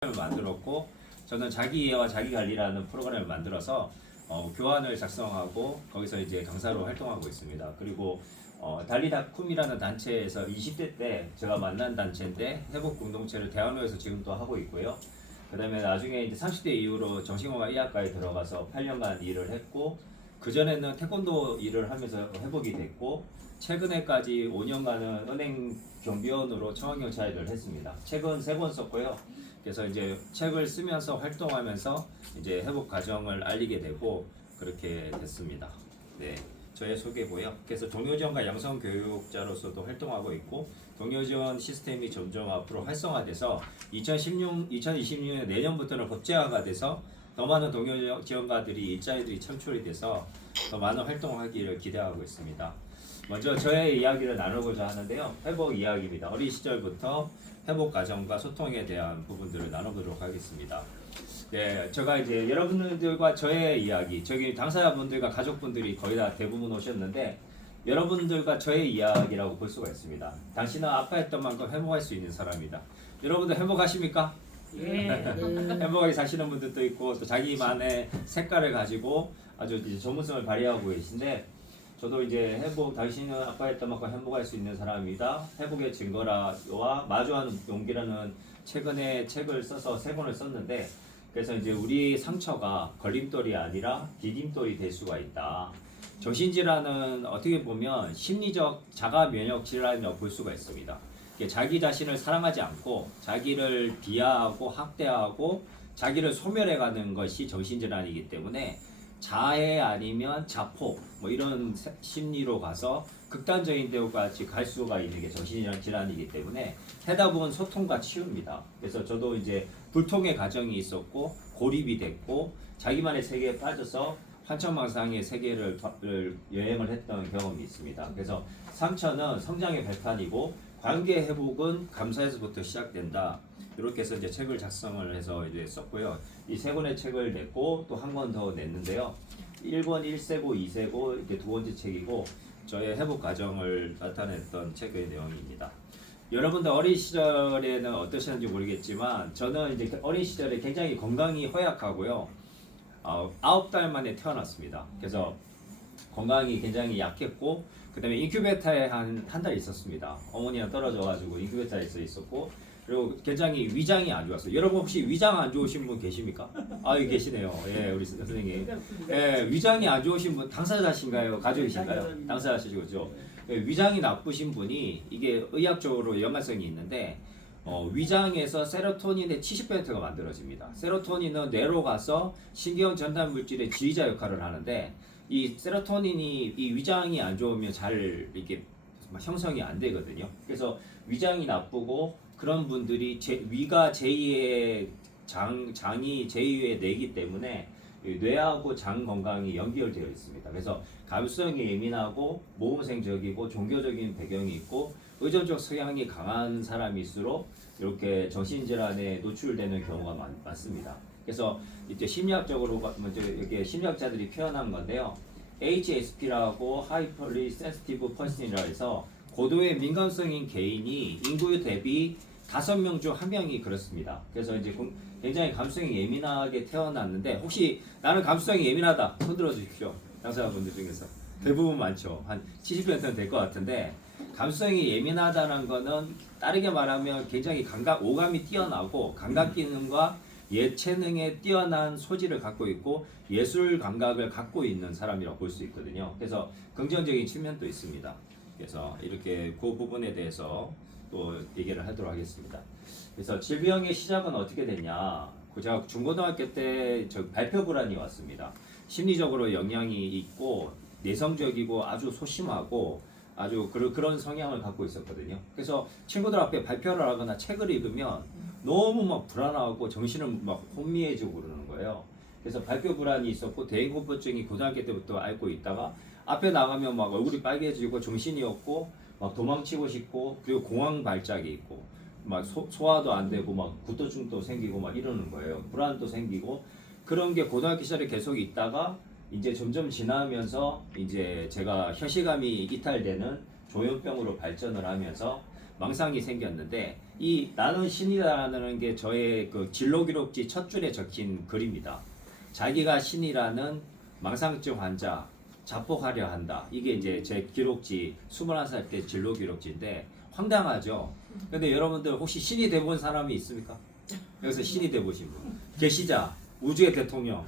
만들었고, 저는 자기 이해와 자기 관리라는 프로그램을 만들어서 교환을 작성하고 거기서 이제 강사로 활동하고 있습니다. 그리고 달리닷쿰이라는 단체에서 20대 때 제가 만난 단체인데 회복 공동체를 대학로에서 지금 또 하고 있고요. 그다음에 나중에 이제 30대 이후로 정신건강 의학과에 들어가서 8년간 일을 했고, 그 전에는 태권도 일을 하면서 회복이 됐고, 최근에까지 5년간은 은행 경비원으로 청원경찰을 했습니다. 책은 3권 썼고요. 그래서 이제 책을 쓰면서 활동하면서 이제 회복 과정을 알리게 되고 그렇게 됐습니다. 네, 저의 소개고요. 그래서 동료지원과 양성 교육자로서도 활동하고 있고, 동료지원 시스템이 점점 앞으로 활성화돼서 2026년 내년부터는 법제화가 돼서 더 많은 동료지원가들이 일자리들이 창출이 돼서 더 많은 활동하기를 기대하고 있습니다. 먼저 저의 이야기를 나누고자 하는데요. 회복 이야기입니다. 어린 시절부터 회복 과정과 소통에 대한 부분들을 나눠보도록 하겠습니다. 네, 제가 이제 여러분들과 저의 이야기, 저기 당사자분들과 가족분들이 거의 다 대부분 오셨는데, 여러분들과 저의 이야기라고 볼 수가 있습니다. 당신은 아파했던 만큼 회복할 수 있는 사람이다. 여러분들 행복하십니까? 예. 행복하게 사시는 분들도 있고, 또 자기만의 색깔을 가지고 아주 이제 전문성을 발휘하고 계신데, 저도 이제 당신은 아파했던 만큼 행복할 수 있는 사람이다. 회복의 증거라와 마주하는 용기라는 최근에 책을 써서 3권을 썼는데, 그래서 이제 우리 상처가 걸림돌이 아니라 디딤돌이 될 수가 있다. 정신질환은 어떻게 보면 심리적 자가 면역 질환이라고 볼 수가 있습니다. 자기 자신을 사랑하지 않고 자기를 비하하고 학대하고 자기를 소멸해가는 것이 정신질환이기 때문에 자해 아니면 자폭 뭐 이런 심리로 가서 극단적인 데까지 갈 수가 있는 게 정신질환이기 때문에 해답은 소통과 치유입니다. 그래서 저도 이제 불통의 과정이 있었고 고립이 됐고 자기만의 세계에 빠져서 환청망상의 세계를 여행을 했던 경험이 있습니다. 그래서 상처는 성장의 발판이고 관계 회복은 감사에서부터 시작된다. 이렇게 해서 이제 책을 작성을 해서 이제 썼고요. 이 3권의 책을 냈고 또 한 권 더 냈는데요. 1권 1세고 2세고 이렇게 2번째 책이고 저의 회복 과정을 나타냈던 책의 내용입니다. 여러분들 어린 시절에는 어떠셨는지 모르겠지만 저는 이제 어린 시절에 굉장히 건강이 허약하고요. 9달 만에 태어났습니다. 그래서 건강이 굉장히 약했고, 그 다음에 인큐베이터에 한 달 있었습니다. 어머니랑 떨어져가지고 인큐베이터에 있었고, 그리고 굉장히 위장이 안 좋았어요. 여러분 혹시 위장 안 좋으신 분 계십니까? 여기 계시네요. 예, 우리 선생님. 예, 위장이 안 좋으신 분 당사자신가요? 가족이신가요? 당사자시죠. 위장이 나쁘신 분이 이게 의학적으로 연관성이 있는데, 위장에서 세로토닌의 70%가 만들어집니다. 세로토닌은 뇌로 가서 신경 전달 물질의 지휘자 역할을 하는데, 이 세로토닌이 이 위장이 안 좋으면 잘 이렇게 형성이 안 되거든요. 그래서 위장이 나쁘고 그런 분들이 위가 제2의 장이 제2의 뇌이기 때문에 뇌하고 장 건강이 연결되어 있습니다. 그래서 감수성이 예민하고 모범생적이고 종교적인 배경이 있고 의존적 성향이 강한 사람일수록 이렇게 정신질환에 노출되는 경우가 많습니다. 그래서 이제 심리학적으로 먼저 이렇게 심리학자들이 표현한 건데요. HSP라고 Hyperly Sensitive Person이라 해서 고도의 민감성인 개인이 인구 대비 5명 중 1명이 그렇습니다. 그래서 이제 굉장히 감수성이 예민하게 태어났는데, 혹시 나는 감수성이 예민하다 손 들어 주십시오. 당사자분들 중에서 대부분 많죠. 한 70%는 될 것 같은데, 감수성이 예민하다는 거는 다르게 말하면 굉장히 오감이 뛰어나고 감각 기능과 예체능에 뛰어난 소질을 갖고 있고 예술 감각을 갖고 있는 사람이라고 볼 수 있거든요. 그래서 긍정적인 측면도 있습니다. 그래서 이렇게 그 부분에 대해서 또 얘기를 하도록 하겠습니다. 그래서 질병의 시작은 어떻게 됐냐? 제가 중고등학교 때 발표 불안이 왔습니다. 심리적으로 영향이 있고 내성적이고 아주 소심하고 아주 그런 성향을 갖고 있었거든요. 그래서 친구들 앞에 발표를 하거나 책을 읽으면 너무 막 불안하고 정신을 막 혼미해지고 그러는 거예요. 그래서 발표 불안이 있었고 대인공포증이 고등학교 때부터 앓고 있다가 앞에 나가면 막 얼굴이 빨개지고 정신이 없고 막 도망치고 싶고, 그리고 공황 발작이 있고 막 소화도 안 되고 막 구토증도 생기고 막 이러는 거예요. 불안도 생기고 그런 게 고등학교 시절에 계속 있다가 이제 점점 지나면서 이제 제가 혀시감이 이탈되는 조현병으로 발전을 하면서 망상이 생겼는데 이 나는 신이라는 게 저의 그 진로 기록지 첫 줄에 적힌 글입니다. 자기가 신이라는 망상증 환자 자폭하려 한다. 이게 이제 제 기록지 21살 때 진로 기록지인데 황당하죠. 근데 여러분들 혹시 신이 돼본 사람이 있습니까? 여기서 신이 돼보신 분 계시자. 우주의 대통령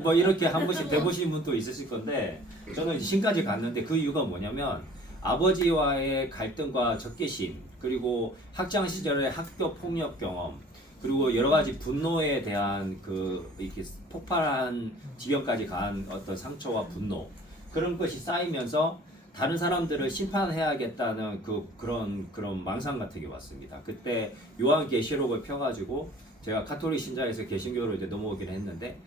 뭐 이렇게 한 번씩 돼보신 분도 있으실 건데 저는 신까지 갔는데 그 이유가 뭐냐면 아버지와의 갈등과 적개심 그리고 학창 시절의 학교 폭력 경험 그리고 여러 가지 분노에 대한 그 이렇게 폭발한 지경까지 간 어떤 상처와 분노 그런 것이 쌓이면서 다른 사람들을 심판해야겠다는 그런 망상 같은 게 왔습니다. 그때 요한계시록을 펴가지고 제가 카톨릭 신자에서 개신교로 이제 넘어오긴 했는데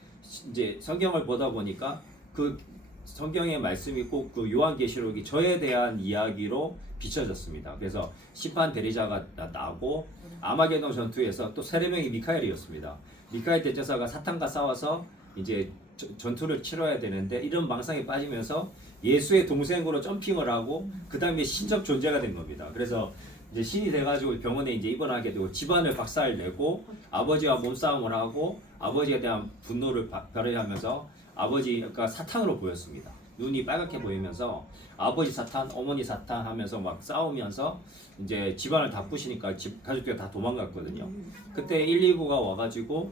이제 성경을 보다 보니까 그 성경의 말씀이 꼭 그 요한계시록이 저에 대한 이야기로 비춰졌습니다. 그래서 심판 대리자가 나오고 아마게돈 전투에서 또 세 명이 미카엘이었습니다. 미카엘 대제사가 사탄과 싸워서 이제 전투를 치러야 되는데 이런 망상에 빠지면서 예수의 동생으로 점핑을 하고 그 다음에 신적 존재가 된 겁니다. 그래서 이제 신이 돼가지고 병원에 이제 입원하게 되고 집안을 박살내고 아버지와 몸싸움을 하고 아버지에 대한 분노를 발휘하면서 아버지가 사탄으로 보였습니다. 눈이 빨갛게 보이면서 아버지 사탄, 어머니 사탄 하면서 막 싸우면서 이제 집안을 다 부시니까 가족들이 다 도망갔거든요. 그때 119가 와가지고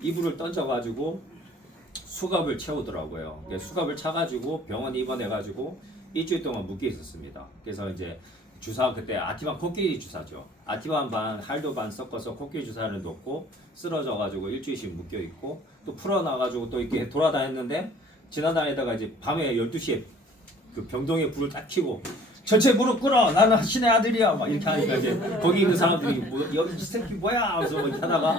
이불을 던져가지고 수갑을 채우더라고요. 수갑을 차가지고 병원에 입원해가지고 일주일 동안 묶여 있었습니다. 그래서 이제 주사 그때 아티반 코끼리 주사죠. 아티반 반, 할도 반 섞어서 코끼리 주사를 놓고 쓰러져가지고 일주일씩 묶여 있고 또 풀어놔가지고 또 이렇게 돌아다녔는데 지나다니다가 이제 밤에 12시에 그 병동에 불을 딱 켜고 전체 무릎 꿇어 나는 신의 아들이야 막 이렇게 하니까 이제 거기 있는 사람들이 뭐 여기 이 새끼 뭐야 하면서 뭐 하다가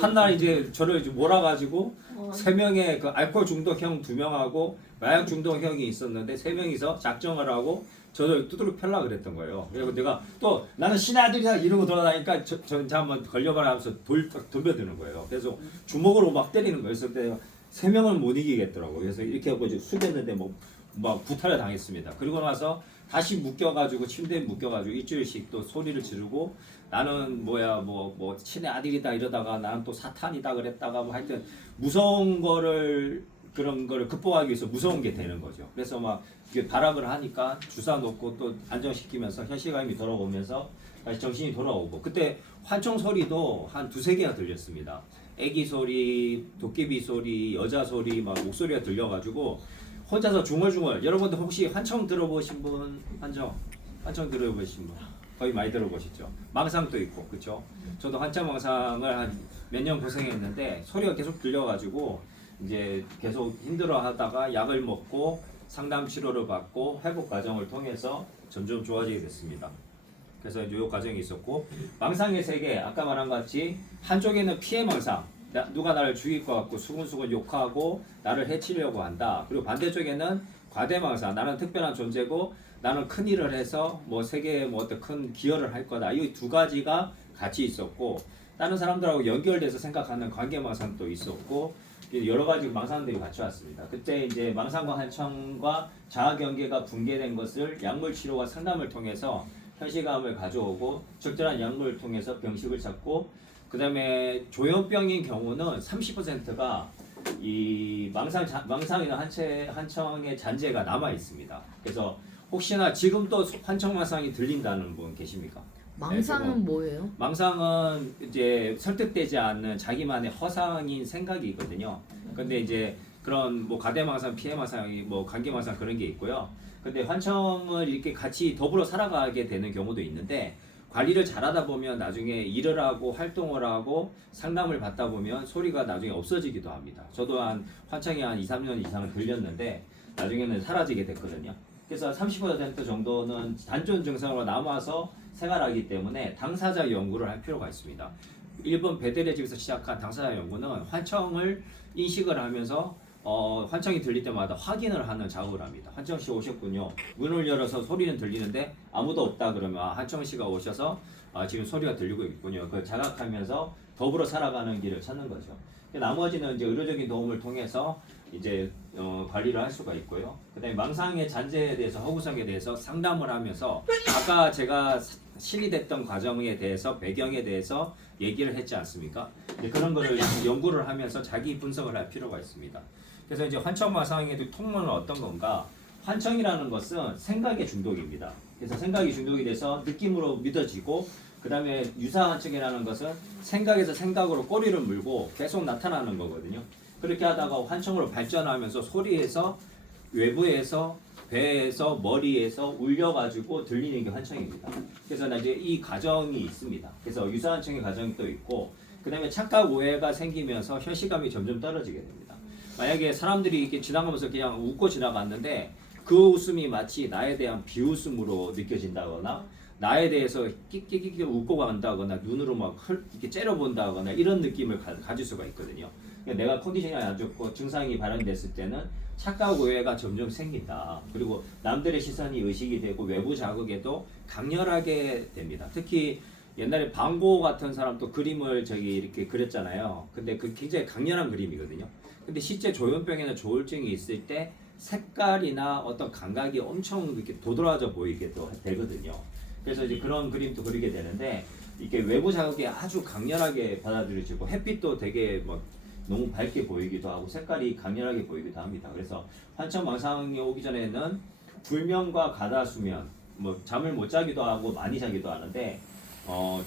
한날 이제 저를 이제 몰아가지고 세 명의 그 알코올 중독 형 2명하고 마약 중독 형이 있었는데 세 명이서 작정을 저를 두드러 펴려 그랬던 거예요. 그리고 내가 또 나는 신의 아들이야 이러고 돌아다니까 저 한번 걸려봐라 하면서 덤벼드는 거예요. 그래서 주먹으로 막 때리는 거예요. 그래서 내가 세 명을 못 이기겠더라고요. 그래서 이렇게 하고 이제 숙였는데 막 구타를 당했습니다. 그리고 나서 다시 묶여가지고 침대에 묶여가지고 일주일씩 또 소리를 지르고 나는 뭐야 뭐 신의 아들이다 이러다가 나는 또 사탄이다 그랬다가 뭐 하여튼 무서운 거를 그런 거를 극복하기 위해서 무서운 게 되는 거죠. 그래서 막 이게 발악을 하니까 주사 놓고 또 안정시키면서 현실감이 돌아오면서 다시 정신이 돌아오고 그때 환청 소리도 한 2-3개가 들렸습니다. 애기 소리, 도깨비 소리, 여자 소리 막 목소리가 들려가지고 혼자서 중얼중얼. 여러분들 혹시 환청 들어보신 분? 환청 들어보신 분? 거의 많이 들어보셨죠? 망상도 있고 그렇죠? 저도 환청 망상을 한 몇 년 고생했는데 소리가 계속 들려가지고 이제 계속 힘들어하다가 약을 먹고 상담 치료를 받고 회복 과정을 통해서 점점 좋아지게 됐습니다. 그래서 이제 요 과정이 있었고 망상의 세계 아까 말한 것 같이 한쪽에는 피해 망상 누가 나를 죽일 것 같고 수근수근 욕하고 나를 해치려고 한다. 그리고 반대쪽에는 과대망상 나는 특별한 존재고 나는 큰 일을 해서 뭐 세계에 뭐 어떤 큰 기여를 할 거다. 이 2가지가 같이 있었고 다른 사람들하고 연결돼서 생각하는 관계망상도 있었고 여러 가지 망상들이 같이 왔습니다. 그때 이제 망상과 환청과 자아경계가 붕괴된 것을 약물 치료와 상담을 통해서 현실감을 가져오고 적절한 약물을 통해서 병식을 찾고 그 다음에 조현병인 경우는 30%가 이 망상이나 환청의 잔재가 남아 있습니다. 그래서 혹시나 지금 또 환청 망상이 들린다는 분 계십니까? 망상은 네, 뭐예요? 망상은 이제 설득되지 않는 자기만의 허상인 생각이거든요. 근데 이제 그런 뭐 가대망상, 피해망상, 뭐 관계망상 그런 게 있고요. 근데 환청을 이렇게 같이 더불어 살아가게 되는 경우도 있는데 관리를 잘하다 보면 나중에 일을 하고 활동을 하고 상담을 받다 보면 소리가 나중에 없어지기도 합니다. 저도 환청이 한 2-3년 이상을 들렸는데 나중에는 사라지게 됐거든요. 그래서 30% 정도는 단전 증상으로 남아서 생활하기 때문에 당사자 연구를 할 필요가 있습니다. 일본 베델의 집에서 시작한 당사자 연구는 환청을 인식을 하면서 환청이 들릴 때마다 확인을 하는 작업을 합니다. 환청 씨 오셨군요. 문을 열어서 소리는 들리는데 아무도 없다 그러면 환청 씨가 오셔서 지금 소리가 들리고 있군요. 그걸 자각하면서 더불어 살아가는 길을 찾는 거죠. 나머지는 이제 의료적인 도움을 통해서 이제 관리를 할 수가 있고요. 그다음에 망상의 잔재에 대해서 허구성에 대해서 상담을 하면서 아까 제가 신이 됐던 과정에 대해서 배경에 대해서 얘기를 했지 않습니까? 이제 그런 거를 연구를 하면서 자기 분석을 할 필요가 있습니다. 그래서 이제 환청망상의 통로는 어떤 건가? 환청이라는 것은 생각의 중독입니다. 그래서 생각이 중독이 돼서 느낌으로 믿어지고 그 다음에 유사환청이라는 것은 생각에서 생각으로 꼬리를 물고 계속 나타나는 거거든요. 그렇게 하다가 환청으로 발전하면서 소리에서 외부에서 배에서 머리에서 울려가지고 들리는 게 환청입니다. 그래서 이제 이 과정이 있습니다. 그래서 유사환청의 과정이 또 있고 그 다음에 착각 오해가 생기면서 현실감이 점점 떨어지게 됩니다. 만약에 사람들이 이렇게 지나가면서 그냥 웃고 지나갔는데 그 웃음이 마치 나에 대한 비웃음으로 느껴진다거나 나에 대해서 끼끼끼끼 웃고 간다거나 눈으로 막 이렇게 째려본다거나 이런 느낌을 가질 수가 있거든요. 그러니까 내가 컨디션이 안 좋고 증상이 발현됐을 때는 착각 오해가 점점 생긴다. 그리고 남들의 시선이 의식이 되고 외부 자극에도 강렬하게 됩니다. 특히 옛날에 방고 같은 사람도 그림을 이렇게 그렸잖아요. 근데 그 굉장히 강렬한 그림이거든요. 근데 실제 조현병이나 조울증이 있을 때 색깔이나 어떤 감각이 엄청 이렇게 도드라져 보이게 되거든요. 그래서 이제 그런 그림도 그리게 되는데 이게 외부 자극이 아주 강렬하게 받아들여지고 햇빛도 되게 뭐 너무 밝게 보이기도 하고 색깔이 강렬하게 보이기도 합니다. 그래서 환청망상이 오기 전에는 불면과 가다수면, 뭐 잠을 못 자기도 하고 많이 자기도 하는데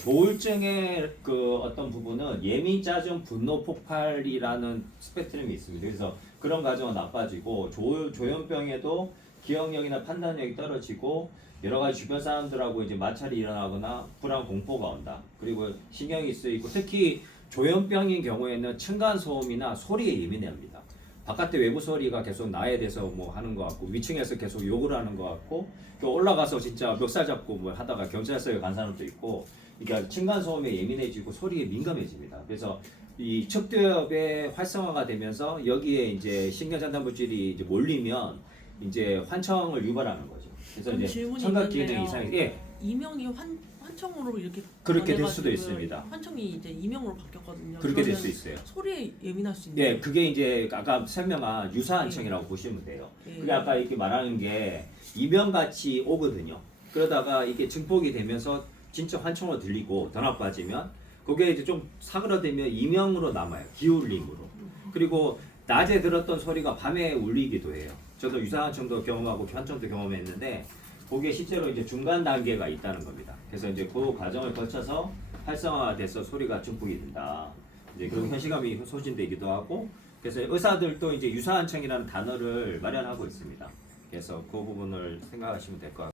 조울증의 그 어떤 부분은 예민짜증 분노 폭발이라는 스펙트럼이 있습니다. 그래서 그런 과정은 나빠지고 조현병에도 기억력이나 판단력이 떨어지고 여러 가지 주변 사람들하고 이제 마찰이 일어나거나 불안 공포가 온다. 그리고 신경이 쓰이고 특히 조현병인 경우에는 층간 소음이나 소리에 예민해합니다. 바깥에 외부 소리가 계속 나에 대해서 뭐 하는 것 같고 위층에서 계속 욕을 하는 것 같고 또 올라가서 진짜 멱살 잡고 뭐 하다가 경찰서에 간 사람도 있고 그러니까 층간 소음에 예민해지고 소리에 민감해집니다. 그래서 이 척도엽의 활성화가 되면서 여기에 이제 신경전달물질이 이제 몰리면 이제 환청을 유발하는 거죠. 그래서 이제 청각 기능 이상이 이명이 환청으로 이렇게 그렇게 될 수도 있습니다. 환청이 이제 이명으로 바뀌었거든요. 그렇게 될 수 있어요. 소리에 예민할 수 있는. 네, 그게 이제 아까 설명한 유사환청이라고 보시면 돼요. 그게 아까 이렇게 말하는 게 이명같이 오거든요. 그러다가 이게 증폭이 되면서 진짜 환청으로 들리고 더 나빠지면 그게 이제 좀 사그라들면 이명으로 남아요. 기울림으로. 그리고 낮에 들었던 소리가 밤에 울리기도 해요. 저도 유사환청도 경험하고 환청도 경험했는데 그게 실제로 이제 중간 단계가 있다는 겁니다. 그래서 이제 그 과정을 거쳐서 활성화돼서 소리가 증폭이 된다. 이제 그 현실감이 소진되기도 하고 그래서 의사들도 이제 유사환청이라는 단어를 마련하고 있습니다. 그래서 그 부분을 생각하시면 될 것 같아요.